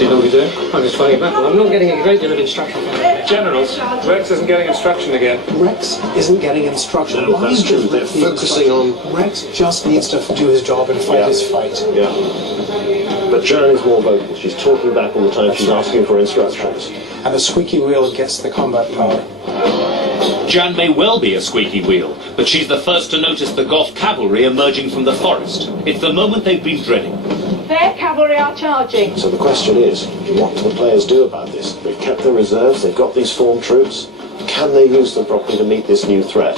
Do you know what you're doing? I'm just fighting a battle. I'm not getting a great deal of instruction from it. Generals, Rex isn't getting instruction again. Rex isn't getting instruction. No, that's true. They're focusing on... Rex just needs to do his job and fight his fight. Yeah. But Jan is more vocal. She's talking back all the time. She's asking for instructions. And the squeaky wheel gets the combat power. Jan may well be a squeaky wheel, but she's the first to notice the Goth cavalry emerging from the forest. It's the moment they've been dreading. Their cavalry are charging. So the question is, what do the players do about this? They've kept their reserves, they've got these formed troops. Can they use them properly to meet this new threat?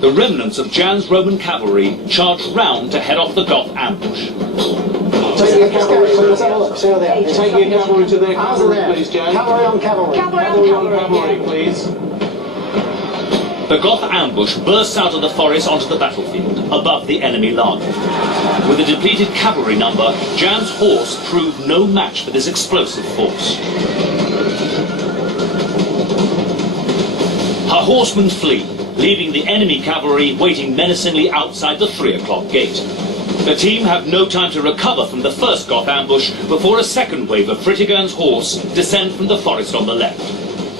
The remnants of Jan's Roman cavalry charge round to head off the Goth ambush. Take your cavalry to their cavalry, please, Jan. Cavalry on cavalry. Cavalry on cavalry, please. The Goth ambush bursts out of the forest onto the battlefield, above the enemy line. With a depleted cavalry number, Jan's horse proved no match for this explosive force. Her horsemen flee, leaving the enemy cavalry waiting menacingly outside the 3 o'clock gate. The team have no time to recover from the first Goth ambush before a second wave of Fritigern's horse descend from the forest on the left.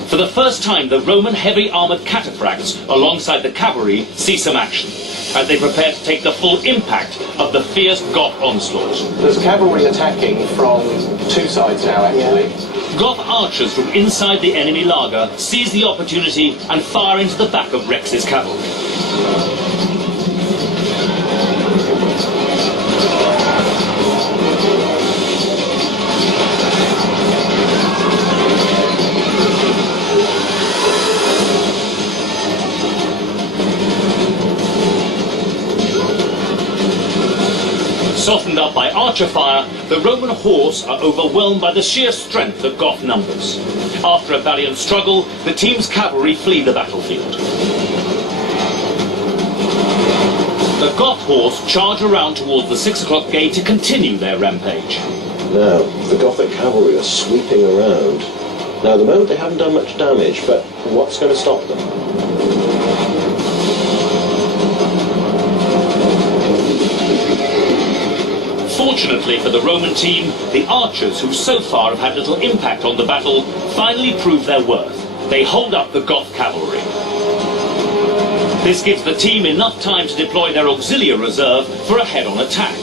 For the first time, the Roman heavy armoured cataphracts alongside the cavalry see some action, as they prepare to take the full impact of the fierce Goth onslaught. There's cavalry attacking from two sides now, actually. Goth archers from inside the enemy laager seize the opportunity and fire into the back of Rex's cavalry. Softened up by archer fire, the Roman horse are overwhelmed by the sheer strength of Goth numbers. After a valiant struggle, the team's cavalry flee the battlefield. The Goth horse charge around towards the 6 o'clock gate to continue their rampage. Now, the Gothic cavalry are sweeping around. Now, at the moment they haven't done much damage, but what's going to stop them? Fortunately for the Roman team, the archers, who so far have had little impact on the battle, finally prove their worth. They hold up the Goth cavalry. This gives the team enough time to deploy their auxiliary reserve for a head-on attack.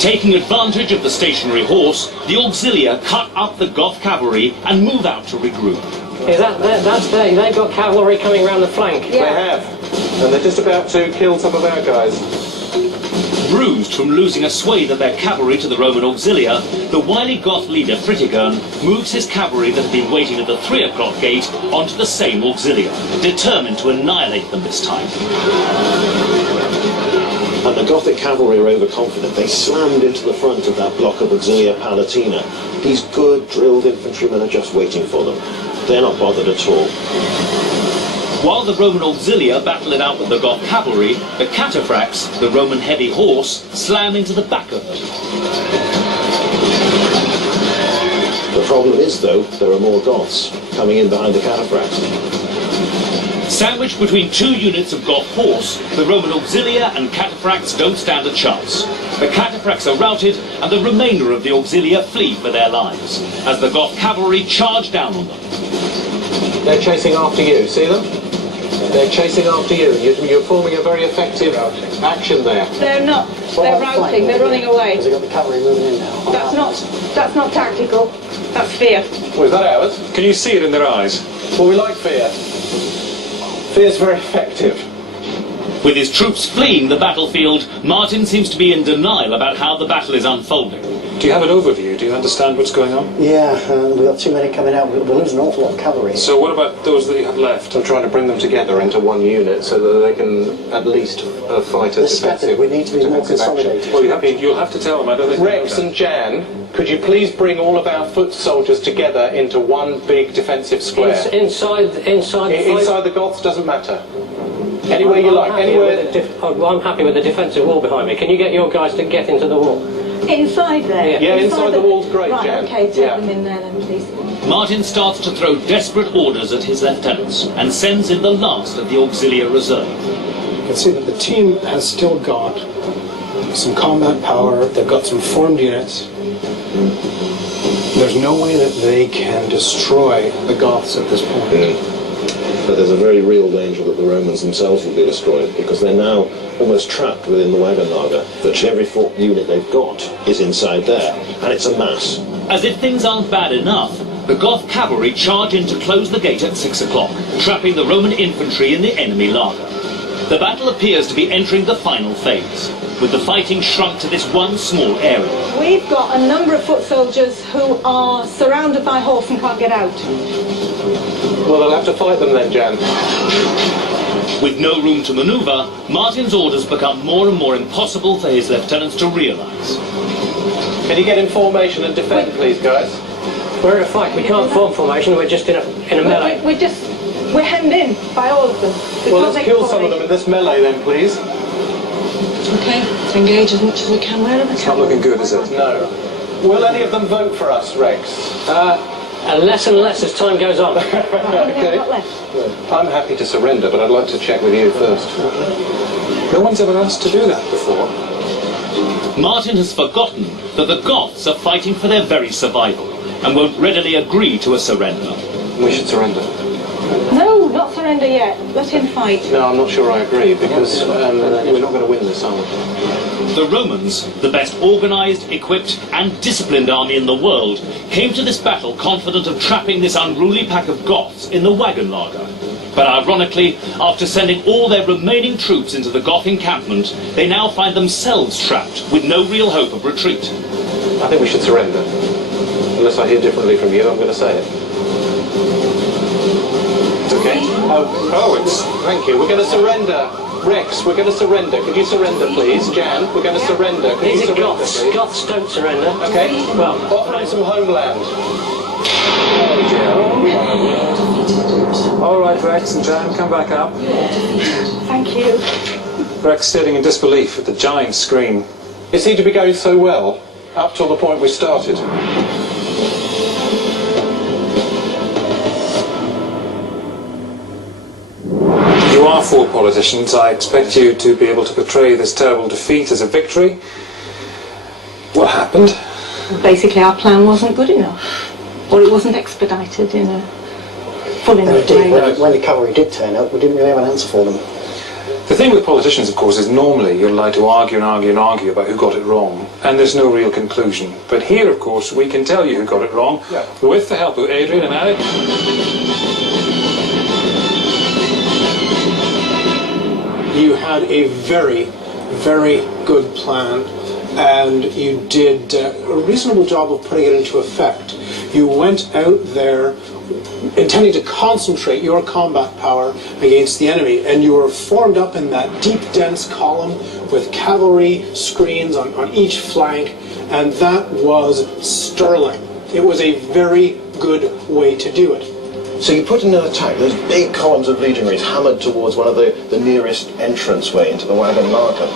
Taking advantage of the stationary horse, the auxilia cut up the Goth cavalry and move out to regroup. Is that's there? They've got cavalry coming round the flank. They have. And they're just about to kill some of our guys. Bruised from losing a swathe of their cavalry to the Roman auxilia, the wily Goth leader Fritigern moves his cavalry that had been waiting at the 3 o'clock gate onto the same auxilia, determined to annihilate them this time. And the Gothic cavalry are overconfident. They slammed into the front of that block of Auxilia Palatina. These good drilled infantrymen are just waiting for them. They're not bothered at all. While the Roman auxilia battle it out with the Goth cavalry, the cataphracts, the Roman heavy horse, slam into the back of them. The problem is, though, there are more Goths coming in behind the cataphracts. Sandwiched between two units of Goth horse, the Roman auxilia and cataphracts don't stand a chance. The cataphracts are routed, and the remainder of the auxilia flee for their lives, as the Goth cavalry charge down on them. They're chasing after you, see them? They're chasing after you. You're forming a very effective action there. They're not. They're routing. They're running away. Because they've got the cavalry moving in now. That's not tactical. That's fear. Oh, is that ours? Can you see it in their eyes? Well, we like fear. Fear's very effective. With his troops fleeing the battlefield, Martin seems to be in denial about how the battle is unfolding. Do you have an overview? Do you understand what's going on? Yeah, we've got too many coming out. We're losing an awful lot of cavalry. So what about those that you have left? I'm trying to bring them together into one unit so that they can at least fight a defensive. We need to be more consolidated. Well, you'll have to tell them. I don't think Rex and Jan, could you please bring all of our foot soldiers together into one big defensive square? Inside Inside the Goths doesn't matter. Anywhere you like. Anywhere. I'm happy with the defensive wall behind me. Can you get your guys to get into the wall? Inside there? Yeah, inside the wall's great, right, Jan. okay, take them in there then, please. Martin starts to throw desperate orders at his lieutenants and sends in the last of the auxiliary reserve. You can see that the team has still got some combat power, they've got some formed units. There's no way that they can destroy the Goths at this point. But there's a very real danger that the Romans themselves will be destroyed, because they're now almost trapped within the wagon lager. Virtually every fort unit they've got is inside there, and it's a mass. As if things aren't bad enough, the Goth cavalry charge in to close the gate at 6 o'clock, trapping the Roman infantry in the enemy lager. The battle appears to be entering the final phase, with the fighting shrunk to this one small area. We've got a number of foot soldiers who are surrounded by horse and can't get out. Well, they'll have to fight them then, Jan. With no room to manoeuvre, Martin's orders become more and more impossible for his lieutenants to realise. Can you get in formation and defend, please, guys? We're in a fight. We can't form formation. We're just in a melee. We're hemmed in by all of them. Well, let's kill some of them in this melee then, please. Okay, let's engage as much as we can. Where are the It's not looking good, is it? No. Will any of them vote for us, Rex? Less and less as time goes on. Okay. Not left. I'm happy to surrender, but I'd like to check with you first. No one's ever asked to do that before. Martin has forgotten that the Goths are fighting for their very survival and won't readily agree to a surrender. We should surrender. No, not surrender yet. Let him fight. No, I'm not sure I agree, because we're not going to win this, are we? The Romans, the best organised, equipped and disciplined army in the world, came to this battle confident of trapping this unruly pack of Goths in the wagon lager. But ironically, after sending all their remaining troops into the Goth encampment, they now find themselves trapped with no real hope of retreat. I think we should surrender. Unless I hear differently from you, I'm going to say it. It's okay? Thank you. We're going to surrender. Rex, we're going to surrender. Could you surrender, please? Jan, we're going to surrender. Could you These are surrender, Goths. please? Goths don't surrender. Okay. Well, offering some homeland. All right, Rex and Jan, come back up. Thank you. Rex staring in disbelief at the giant screen. It seemed to be going so well, up till the point we started. You are four politicians. I expect you to be able to portray this terrible defeat as a victory. What happened? Basically, our plan wasn't good enough. Or it wasn't expedited in a full And enough indeed, way. when the cavalry did turn up, we didn't really have an answer for them. The thing with politicians, of course, is normally you're allowed to argue and argue and argue about who got it wrong, and there's no real conclusion. But here, of course, we can tell you who got it wrong, with the help of Adrian and Alec. You had a very, very good plan, and you did a reasonable job of putting it into effect. You went out there intending to concentrate your combat power against the enemy, and you were formed up in that deep, dense column with cavalry screens on each flank, and that was sterling. It was a very good way to do it. So you put in an attack, those big columns of legionaries hammered towards one of the nearest entranceway into the wagon lager.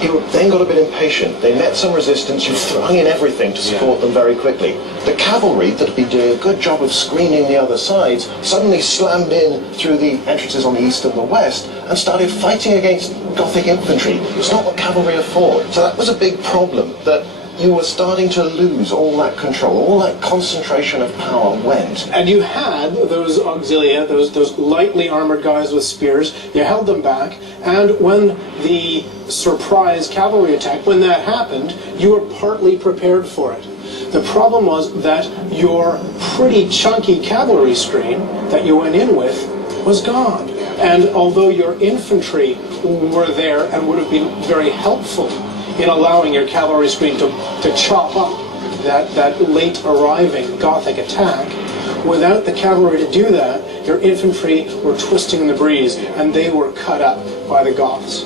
You then got a bit impatient. They met some resistance. You flung in everything to support them very quickly. The cavalry, that had been doing a good job of screening the other sides, suddenly slammed in through the entrances on the east and the west and started fighting against Gothic infantry. It's not what cavalry are for. So that was a big problem, that you were starting to lose all that control, all that concentration of power went. And you had those auxilia, those lightly armored guys with spears, you held them back, and when the surprise cavalry attack, when that happened, you were partly prepared for it. The problem was that your pretty chunky cavalry screen that you went in with was gone. And although your infantry were there and would have been very helpful in allowing your cavalry screen to chop up that late arriving Gothic attack, without the cavalry to do that, your infantry were twisting in the breeze and they were cut up by the Goths.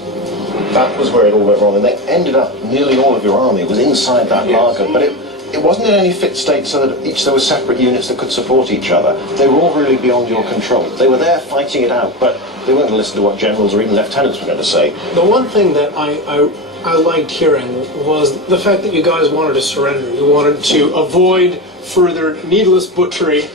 That was where it all went wrong, and they ended up, nearly all of your army was inside that lager, but it wasn't in any fit state so that there were separate units that could support each other. They were all really beyond your control. They were there fighting it out, but they weren't going to listen to what generals or even lieutenants were going to say. The one thing that I liked hearing was the fact that you guys wanted to surrender. You wanted to avoid further needless butchery